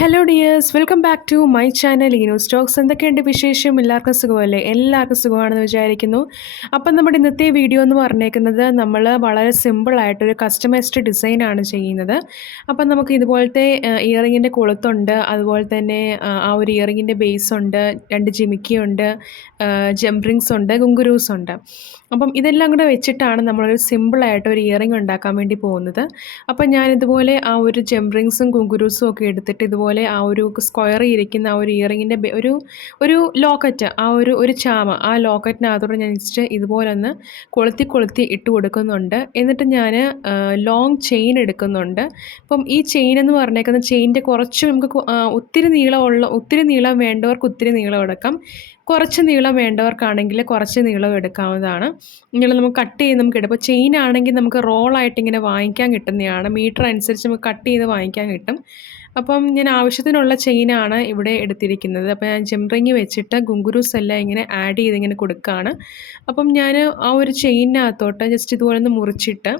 Hello dears, welcome back to my channel ഈനോ stocks. എന്തൊക്കെയുണ്ട് വിശേഷം? എല്ലാവർക്കും സുഖമല്ലേ? എല്ലാവർക്കും സുഖമാണെന്ന് വിചാരിക്കുന്നു. അപ്പം നമ്മുടെ ഇന്നത്തെ വീഡിയോ എന്ന് പറഞ്ഞേക്കുന്നത് നമ്മൾ വളരെ സിമ്പിളായിട്ടൊരു കസ്റ്റമൈസ്ഡ് ഡിസൈനാണ് ചെയ്യുന്നത്. അപ്പം നമുക്ക് ഇതുപോലത്തെ ഇയറിങ്ങിൻ്റെ കൊളുത്തുണ്ട്, അതുപോലെ തന്നെ ആ ഒരു ഇയറിങ്ങിൻ്റെ ബേസുണ്ട്, 2 ജിമിക്കിയുണ്ട്, ജംപ് റിങ്സ് ഉണ്ട്, ഗുങ്കുരൂസ് ഉണ്ട്. അപ്പം ഇതെല്ലാം കൂടെ വെച്ചിട്ടാണ് നമ്മളൊരു സിമ്പിളായിട്ട് ഒരു ഇയറിങ് ഉണ്ടാക്കാൻ വേണ്ടി പോകുന്നത്. അപ്പം ഞാനിതുപോലെ ആ ഒരു ജംപ് റിങ്സും കുങ്കുരൂസും ഒക്കെ എടുത്തിട്ട് ഇതുപോലെ ആ ഒരു സ്ക്വയറിൽ ഇരിക്കുന്ന ആ ഒരു ഇയറിങ്ങിൻ്റെ ഒരു ലോക്കറ്റ്, ഒരു ചാമ, ആ ലോക്കറ്റിനകത്തോടെ ഞാൻ ജസ്റ്റ് ഇതുപോലെ ഒന്ന് കൊളുത്തി കൊളുത്തി ഇട്ട് കൊടുക്കുന്നുണ്ട്. എന്നിട്ട് ഞാൻ ലോങ് ചെയിൻ എടുക്കുന്നുണ്ട്. അപ്പം ഈ ചെയിൻ എന്ന് പറഞ്ഞേക്കുന്ന ചെയിനിൻ്റെ കുറച്ച് നമുക്ക് ഒത്തിരി നീളം വേണ്ടവർക്ക് ഒത്തിരി നീളം എടുക്കാം, കുറച്ച് നീളം വേണ്ടവർക്കാണെങ്കിൽ കുറച്ച് നീളം എടുക്കാവുന്നതാണ്. ഇങ്ങനെ നമുക്ക് കട്ട് ചെയ്ത് നമുക്ക് ഇടാം. അപ്പോൾ ചെയിൻ ആണെങ്കിൽ നമുക്ക് റോളായിട്ട് ഇങ്ങനെ വാങ്ങിക്കാൻ കിട്ടുന്നതാണ്, മീറ്റർ അനുസരിച്ച് നമുക്ക് കട്ട് ചെയ്ത് വാങ്ങിക്കാൻ കിട്ടും. അപ്പം ഞാൻ ആവശ്യത്തിനുള്ള ചെയിനാണ് ഇവിടെ എടുത്തിരിക്കുന്നത്. അപ്പോൾ ഞാൻ ജംപ് റിങ് വെച്ചിട്ട് ഗുങ്കുരൂസ് എല്ലാം ഇങ്ങനെ ആഡ് ചെയ്ത് ഇങ്ങനെ കൊടുക്കുകയാണ്. അപ്പം ഞാൻ ആ ഒരു ചെയിനിനകത്തോട്ട് ജസ്റ്റ് ഇതുപോലെ ഒന്ന് മുറിച്ചിട്ട്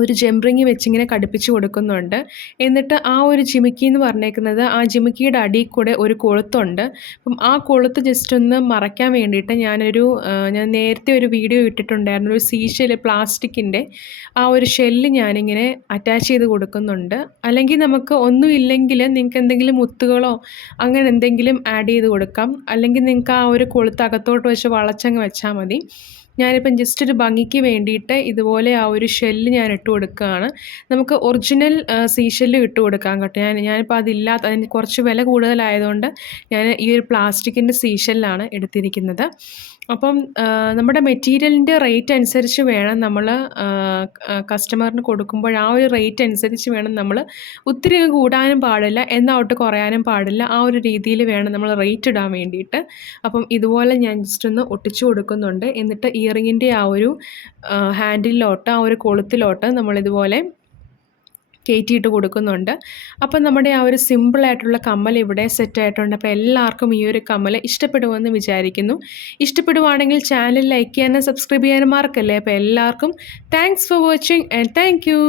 ഒരു ജംപ് റിങ് വെച്ചിങ്ങനെ ഘടിപ്പിച്ച് കൊടുക്കുന്നുണ്ട്. എന്നിട്ട് ആ ഒരു ജിമിക്കി എന്ന് പറഞ്ഞേക്കുന്നത്, ആ ജിമിക്കിയുടെ അടിയിൽ കൂടെ ഒരു കൊളുത്തുണ്ട്. അപ്പം ആ കൊളുത്ത് ജസ്റ്റ് ഒന്ന് മറയ്ക്കാൻ വേണ്ടിയിട്ട് ഞാൻ നേരത്തെ ഒരു വീഡിയോ ഇട്ടിട്ടുണ്ടായിരുന്നു, ഒരു സീ പ്ലാസ്റ്റിക്കിൻ്റെ ആ ഒരു ഷെല്ല് ഞാനിങ്ങനെ അറ്റാച്ച് ചെയ്ത് കൊടുക്കുന്നുണ്ട്. അല്ലെങ്കിൽ നമുക്ക് ഒന്നുമില്ലെങ്കിൽ നിങ്ങൾക്ക് എന്തെങ്കിലും മുത്തുകളോ അങ്ങനെ എന്തെങ്കിലും ആഡ് ചെയ്ത് കൊടുക്കാം. അല്ലെങ്കിൽ നിങ്ങൾക്ക് ആ ഒരു കൊളുത്ത് അകത്തോട്ട് വെച്ച് വളച്ചങ്ങ് വെച്ചാൽ മതി. ഞാനിപ്പം ജസ്റ്റ് ഒരു ഭംഗിക്ക് വേണ്ടിയിട്ട് ഇതുപോലെ ആ ഒരു ഷെല്ല് ഞാൻ ഇട്ട് കൊടുക്കുകയാണ്. നമുക്ക് ഒറിജിനൽ സീ ഷെല്ല് ഇട്ട് കൊടുക്കാം കേട്ടോ. ഞാനിപ്പോൾ അതിന് കുറച്ച് വില കൂടുതലായതുകൊണ്ട് ഞാൻ ഈ ഒരു പ്ലാസ്റ്റിക്കിൻ്റെ സീ ഷെല്ലാണ് എടുത്തിരിക്കുന്നത്. അപ്പം നമ്മുടെ മെറ്റീരിയലിൻ്റെ റേറ്റ് അനുസരിച്ച് വേണം നമ്മൾ കസ്റ്റമറിന് കൊടുക്കുമ്പോൾ, ആ ഒരു റേറ്റ് അനുസരിച്ച് വേണം നമ്മൾ, ഒത്തിരി കൂടാനും പാടില്ല എന്നാൽ ഒട്ട് കുറയാനും പാടില്ല. ആ ഒരു രീതിയിൽ വേണം നമ്മൾ റേറ്റ് ഇടാൻ വേണ്ടിയിട്ട്. അപ്പം ഇതുപോലെ ഞാൻ ജസ്റ്റ് ഒന്ന് ഒട്ടിച്ചു കൊടുക്കുന്നുണ്ട്. എന്നിട്ട് ഇയറിങ്ങിൻ്റെ ആ ഒരു ഹാൻഡിലോട്ട്, ആ ഒരു കൊളുത്തിലോട്ട് നമ്മളിതുപോലെ കയറ്റിയിട്ട് കൊടുക്കുന്നുണ്ട്. അപ്പം നമ്മുടെ ആ ഒരു സിമ്പിളായിട്ടുള്ള കമ്മൽ ഇവിടെ സെറ്റായിട്ടുണ്ട്. അപ്പോൾ എല്ലാവർക്കും ഈ ഒരു കമ്മൽ ഇഷ്ടപ്പെടുമെന്ന് വിചാരിക്കുന്നു. ഇഷ്ടപ്പെടുവാണെങ്കിൽ ചാനൽ ലൈക്ക് ചെയ്യാനും സബ്സ്ക്രൈബ് ചെയ്യാനും മറക്കല്ലേ. അപ്പോൾ എല്ലാവർക്കും thanks for watching and thank you.